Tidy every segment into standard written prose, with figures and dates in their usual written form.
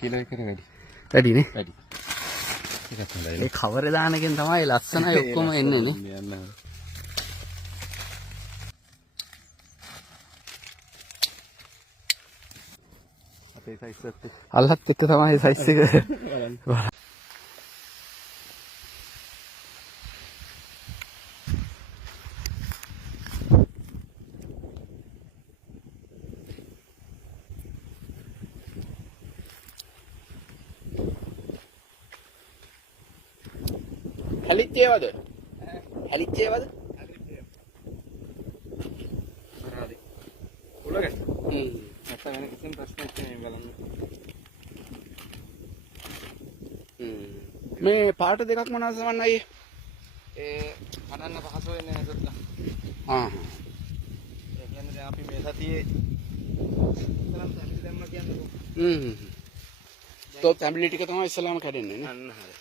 Kilo එකට වැඩි. වැඩිනේ. වැඩි. ඒකත් හොඳයි. ඒ කවරේ දාන එකෙන් තමයි ලස්සනයි ඔක්කොම එන්නේ නේ. යන්න. අපේ සයිස් එකත් අල්ලත් එක්ක තමයි සයිස් එක. හැලිච්චේවද? හැලිච්චේවද? හරි. උලගන්න. නැත්නම් වෙන කිසිම ප්‍රශ්නයක් නැහැ බලන්න. මේ පාට දෙකක් මොනවද සමන්න අයියේ? ඒ කඩන්න පහසු වෙන්නේ නැහැ සුද්දා. ආ. ඒ කියන්නේ දැන් අපි මේ සතියේ ඉතලම් තැඹිලි දැම්ම කියන්නේ. තෝ තැඹිලි ටික තමයි ඉස්සලාම කැඩෙන්නේ නේ. අන්න හරි.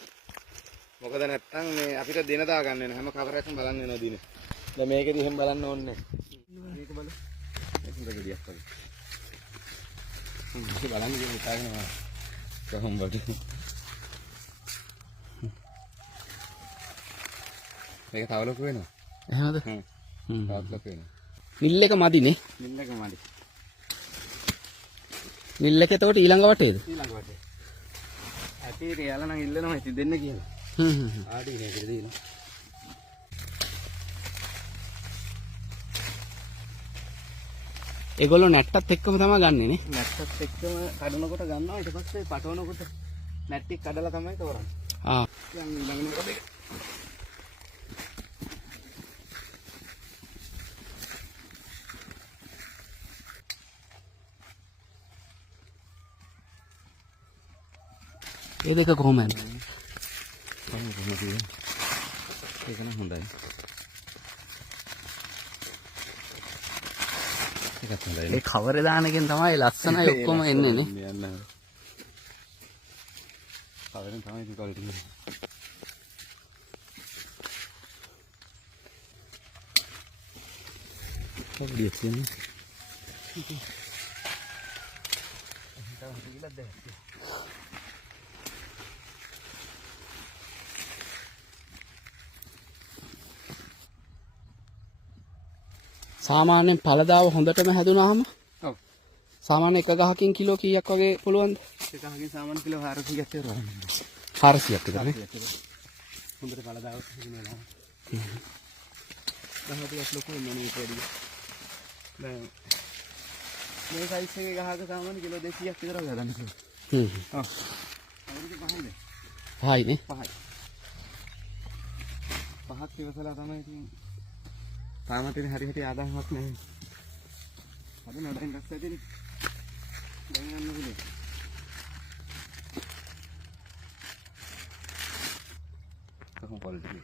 මොකද නැත්තම් මේ අපිට දින දා ගන්න වෙන හැම කවරයක්ම බලන්න වෙනවා දින. දැන් මේකෙදි එහෙම බලන්න ඕනේ නැහැ. මේක බලන්න. මේක හොඳ ගෙඩියක් වගේ. මේක බලන්න කියන හිතාගෙන ආවා. කොහොමද? මේක තව ලොකු වෙනවා. එහෙමද? තවත් ලොකු වෙනවා. නිල් එක මදිනේ. නිල් එක මඩි. නිල් එක එතකොට ඊළඟ වටේද? ඊළඟ වටේ. ඇටි රියලා නම් ඉල්ලනවා ඉතින් දෙන්න කියලා. ආඩි නේද දෙන්න. ඒගොල්ලෝ නැට්ටත් එක්කම තමයි ගන්නෙ නේ. නැට්ටත් එක්කම කඩනකොට ගන්නවා ඊට පස්සේ පටවනකොට නැට්ටි කඩලා තමයි තෝරන්නේ. ආ. දැන් ඊළඟ මොකද? ඒ දෙක කොහොමද? කොහොමද? ඒක නම් හොඳයි. ඒකත් හොඳයි. ඒ කවරේ දාන එකෙන් තමයි ලස්සනයි ඔක්කොම එන්නේ නේ. යන්න. කවරෙන් තමයි ඉතින් ක්වලිටි එක. හොඳිය තියෙන්නේ. සාමාන්‍යයෙන් පළදාව හොඳටම හැදුනාම ඔව්. සාමාන්‍ය එක ගහකින් කිලෝ කීයක් වගේ පුළුවන්ද? එක ගහකින් සාමාන්‍ය කිලෝ 400ක් විතර. 400ක් විතර නේ. හොඳට පළදාවක් හිමිනවා. දහටියක් ලොකු වෙනවා මේක වැඩි. දැන් මේ සයිස් එකේ ගහක සාමාන්‍ය කිලෝ 200ක් විතර ගන්න පුළුවන්. ඔව්. අවුරුදු 5යිද? 5යි නේ. 5යි. 5ක් ඉවසලා තමයි ඉතින් තාමත් ඉතින් හරි හැටි ආදායමක් නැහැ. හරි නඩෙන් දැක්ස ඇතිනේ. දැන් යන්න පුළුවන්. කොහොම පොල්ටි